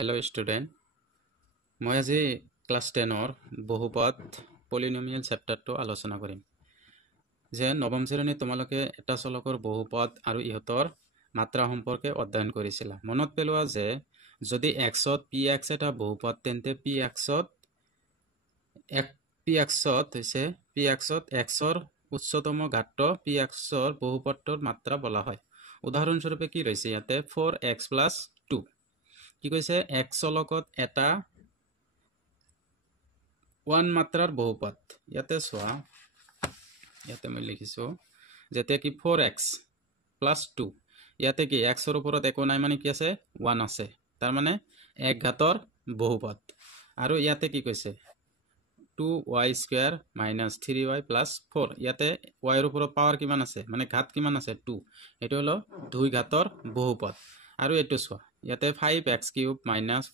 Hello student, মই আজি class 10 ৰ বহুপদ পলিনোমিয়েল চেপ্টাৰটো আলোচনা কৰিম। যে নৱম শ্ৰেণীত তোমালোকে এটা চলকৰ বহুপদ আৰু ইহঁতৰ মাত্ৰা সম্পৰ্কে অধ্যয়ন কৰিছিলা। মনত পেলোৱা যে যদি x ত px এটা বহুপদ তেন্তে px হৈছে px ত x ৰ উচ্চতম ঘাত px ৰ বহুপদৰ মাত্ৰা বলা হয়। উদাহৰণস্বৰূপে কি ৰৈছে ইয়াতে 4x + 2 কি কৈছে x চলকত এটা 1 মাত্ৰাৰ বহুপদ। ইয়াতে চোৱা ইয়াতে মই লিখিছো যেতে কি 4x + 2 ইয়াতে কি x ৰ ওপৰত একো নাই মানে কি আছে 1 আছে, তাৰ মানে 1 ঘাতৰ বহুপদ। আৰু ইয়াতে কি কৈছে 2y² - 3y + 4 ইয়াতে y ৰ ওপৰত পাৱাৰ কিমান আছে মানে ঘাত কিমান আছে 2, এটো হলো 2 ঘাতৰ বহুপদ। আৰু এটো চোৱা ইয়াতে 5x³ -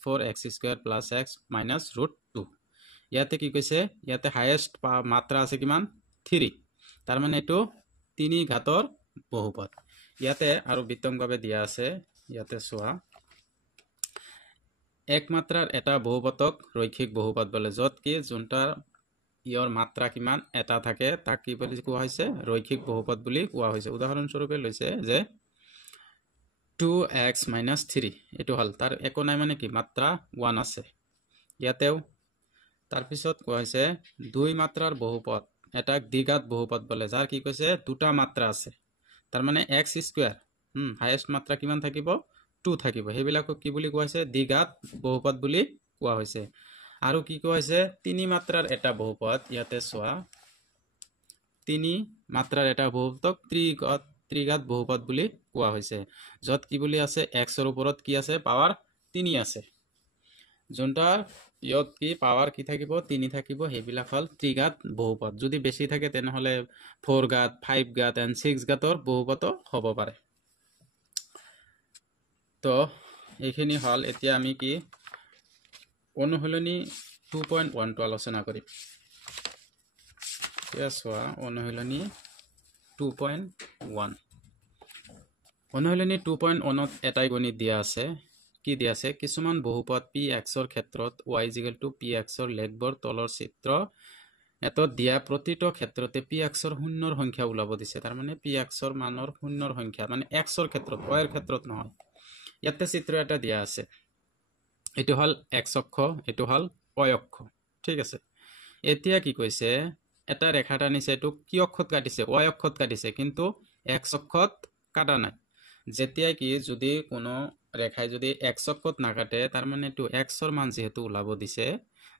4x² + x - √2 ইয়াতে কি কৈছে ইয়াতে হাইয়েস্ট মাত্ৰা আছে কিমান 3, তাৰ মানে এটো 3 ঘাতৰ বহুপদ। ইয়াতে আৰু বিতংভাৱে দিয়া আছে, ইয়াতে চোৱা এক মাত্ৰাৰ এটা বহুপদক ৰৈখিক বহুপদ বলে, যত কি যোনটাৰ ইয়ৰ মাত্ৰা কিমান এটা থাকে তাক কি বুলি কোৱা হৈছে ৰৈখিক বহুপদ বুলি কোৱা হৈছে। উদাহৰণস্বৰূপে লৈছে যে 2x - 3 এটো হল তাৰ একো নাই মানে কি মাত্ৰা 1 আছে। ইয়াতেও তাৰ পিছত কোৱা হৈছে 2 মাত্ৰাৰ বহুপদ এটাক দ্বিঘাত বহুপদ বলে, যাৰ কি কৈছে দুটা মাত্ৰা আছে, তাৰ মানে x² হাইয়েস্ট মাত্ৰা কিমান থাকিব 2 থাকিব, সেইবিলাকক কি বুলি কোৱা হৈছে দ্বিঘাত বহুপদ বুলি কোৱা হৈছে। আৰু কি কোৱা হৈছে 3 মাত্ৰাৰ এটা বহুপদ, ইয়াতে চোৱা 3 মাত্ৰাৰ এটা বহুপদক ত্ৰিঘাত বহুপদ বুলি কোৱা হৈছে, যত কি বুলি আছে x ৰ ওপৰত কি আছে পাৱাৰ 3 আছে, যোনটাৰ ইয়ত কি পাৱাৰ কি থাকিব 3 থাকিব, সেইবিলাক হল ত্ৰিঘাত বহুপদ। যদি বেছি থাকে তেনেহলে 4 ঘাত 5 ঘাত and 6 ঘাতৰ বহুপদ হ'ব পাৰে। তো এইখিনি হল, এতিয়া আমি কি অনুশীলনী 2.1 টো আলোচনা কৰিম। এতিয়া চোৱা অনুশীলনী 2.1 অনুশীলনী 2.1 ত এটাই গণিত দিয়া আছে। কি দিয়া আছে কিছুমান বহুপদ px ৰ ক্ষেত্ৰত y = px ৰ লেখবৰ তলৰ চিত্ৰ এতত দিয়া প্ৰতিটো ক্ষেত্ৰতে px ৰ শূন্যৰ সংখ্যা ওলাব দিছে, তাৰ মানে px ৰ মানৰ শূন্যৰ সংখ্যা মানে x ৰ ক্ষেত্ৰত y ৰ ক্ষেত্ৰত নহয়। ইয়াতে চিত্ৰ এটা দিয়া আছে, এটো হল x অক্ষ এটো হল y অক্ষ, ঠিক আছে। এতিয়া কি কৈছে এটা ৰেখা টানিছে, এটো কি অক্ষত কাটিছে y অক্ষত কাটিছে, কিন্তু x অক্ষত কাটা নাই। যেতিয়া কি যদি কোনো ৰেখাই যদি x অক্ষত না কাটে, তাৰ মানে এটো x ৰ মান যেহেতু ওলাব দিছে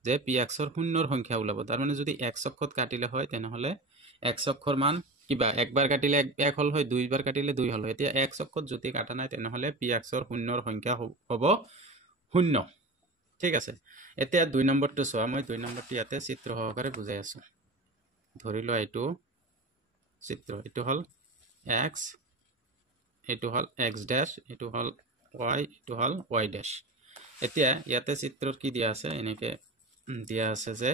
যে px ৰ শূন্যৰ সংখ্যা ওলাব, তাৰ মানে যদি x অক্ষত কাটিলে হয় তেনেহলে x অক্ষৰ মান কিবা একবাৰ কাটিলে 1 হল হয়, দুইবাৰ কাটিলে 2 হল হয়। এতিয়া x অক্ষত যদি কাটা নাই তেনেহলে px ৰ শূন্যৰ সংখ্যা হ'ব 0, ঠিক আছে। এতিয়া 2 নম্বৰটো চোৱা, মই 2 নম্বৰটো ইয়াতে চিত্ৰ সহকাৰে বুজাই আছো। ধৰি লোৱা এইটো চিত্ৰ, এইটো হল x, এইটো হল x', এইটো হল y, এইটো হল y'। এতিয়া ইয়াতে চিত্ৰত কি দিয়া আছে এনেকে দিয়া আছে যে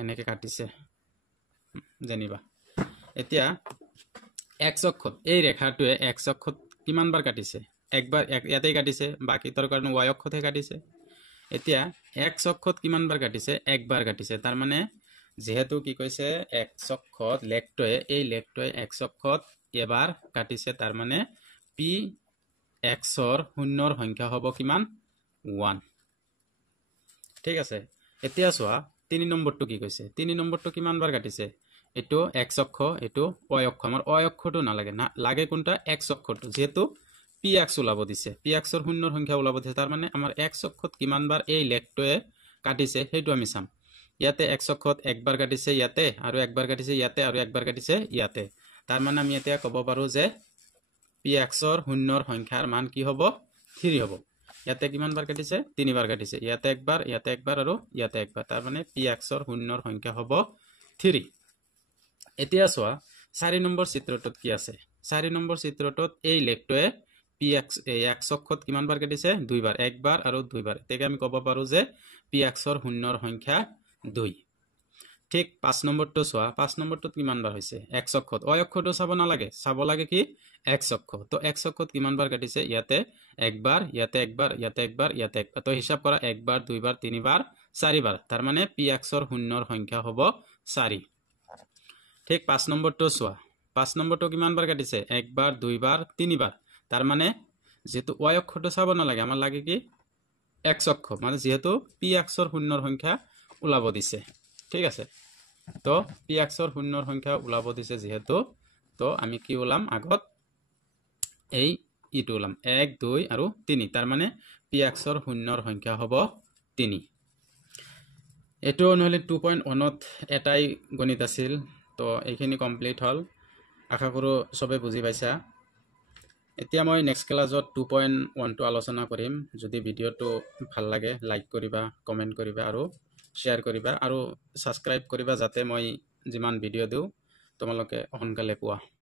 এনেকে কাটিছে জানিবা। এতিয়া x অক্ষত এই ৰেখাটোৱে x অক্ষত কিমান বাৰ কাটিছে একবাৰ, ইয়াতে কাটিছে, বাকিটোৰ কাৰণে y অক্ষতে কাটিছে। এতিয়া x অক্ষত কিমান বাৰ কাটিছে একবাৰ কাটিছে, তাৰ মানে যেহেতু কি কৈছে x অক্ষত লেখটোৱে এই লেখটোৱে x অক্ষত এবাৰ কাটিছে, তাৰ মানে px ৰ শূন্যৰ সংখ্যা হ'ব কিমান 1, ঠিক আছে। এতিয়া চোৱা 3 নম্বৰটো কি কৈছে, 3 নম্বৰটো কিমান বাৰ কাটিছে, এটো x অক্ষ এটো y অক্ষ, আমাৰ y অক্ষটো নালাগে না, লাগে কোনটা x অক্ষটো, যেহেতু px ওলাব দিছে px ৰ শূন্যৰ সংখ্যা ওলাব দিছে, তাৰ মানে আমাৰ x অক্ষত কিমান বাৰ এই লেখটোৱে কাটিছে সেইটো আমি চাম। ইয়াতে x অক্ষত একবাৰ কাটিছে ইয়াতে, আৰু একবাৰ কাটিছে ইয়াতে, আৰু একবাৰ কাটিছে ইয়াতে, তাৰ মানে আমি এতিয়া ক'ব পাৰো যে px ৰ শূন্যৰ সংখ্যাৰ মান কি হ'ব 3 হ'ব। ইয়াতে কিমান বাৰ কাটিছে 3 বাৰ কাটিছে, ইয়াতে একবাৰ আৰু ইয়াতে একবাৰ, তাৰ মানে px ৰ শূন্যৰ সংখ্যা হ'ব 3। এতিয়া চোৱা 4 নম্বৰ চিত্ৰটোত কি আছে, 4 নম্বৰ চিত্ৰটোত এই লেখটোৱে px x অক্ষত কিমান বাৰ কাটিছে 2 বাৰ, একবাৰ আৰু 2 বাৰ, তেতিয়া আমি ক'ব পাৰো যে px ৰ শূন্যৰ সংখ্যা 2। ঠিক 5 নম্বৰটো চোৱা, 5 নম্বৰটোত কিমান বাৰ হৈছে x অক্ষত, y অক্ষটো চাব নালাগে, চাব লাগে কি এক্স অক্ষ তো এক্স অক্ষত কিমান বাৰ কাটিছে ইয়াতে একবাৰ ইয়াতে একবাৰ ইয়াতে একবাৰ ইয়াতে একবাৰ তো হিসাব কৰা একবাৰ দুইবাৰ তিনিবাৰ চাৰিবাৰ তাৰ মানে পি এক্সৰ শূন্যৰ সংখ্যা হ'ব 4 ঠিক 5 নম্বৰটো চোৱা 5 নম্বৰটো কিমান বাৰ কাটিছে একবাৰ দুইবাৰ তিনিবাৰ তাৰ মানে যেহেতু y অক্ষটো চাব নালাগে আমাৰ লাগে কি এক্স অক্ষ মানে যেহেতু পি এক্সৰ শূন্যৰ সংখ্যা ওলাব দিছে ঠিক আছে তো পি এক্সৰ শূন্যৰ সংখ্যা ওলাব দিছে যেহেতু তো আমি কি ওলাম আগত এই ইটো ওলাম 1 2 আৰু 3 তাৰ মানে পি এক্সৰ শূন্যৰ সংখ্যা হ'ব 3 এটো নহলে 2.1 ত এটাই গণিত আছিল তো এইখিনি কমপ্লিট হল আশা কৰো সবে বুজি পাইছা এতিয়া মই নেক্সট ক্লাছত 2.1 টো আলোচনা কৰিম যদি ভিডিওটো ভাল লাগে লাইক কৰিবা কমেন্ট কৰিবা আৰু শেয়াৰ কৰিবা আৰু সাবস্ক্ৰাইব কৰিবা যাতে মই যিমান ভিডিও দিও তোমালোকে সোনকালে পোৱা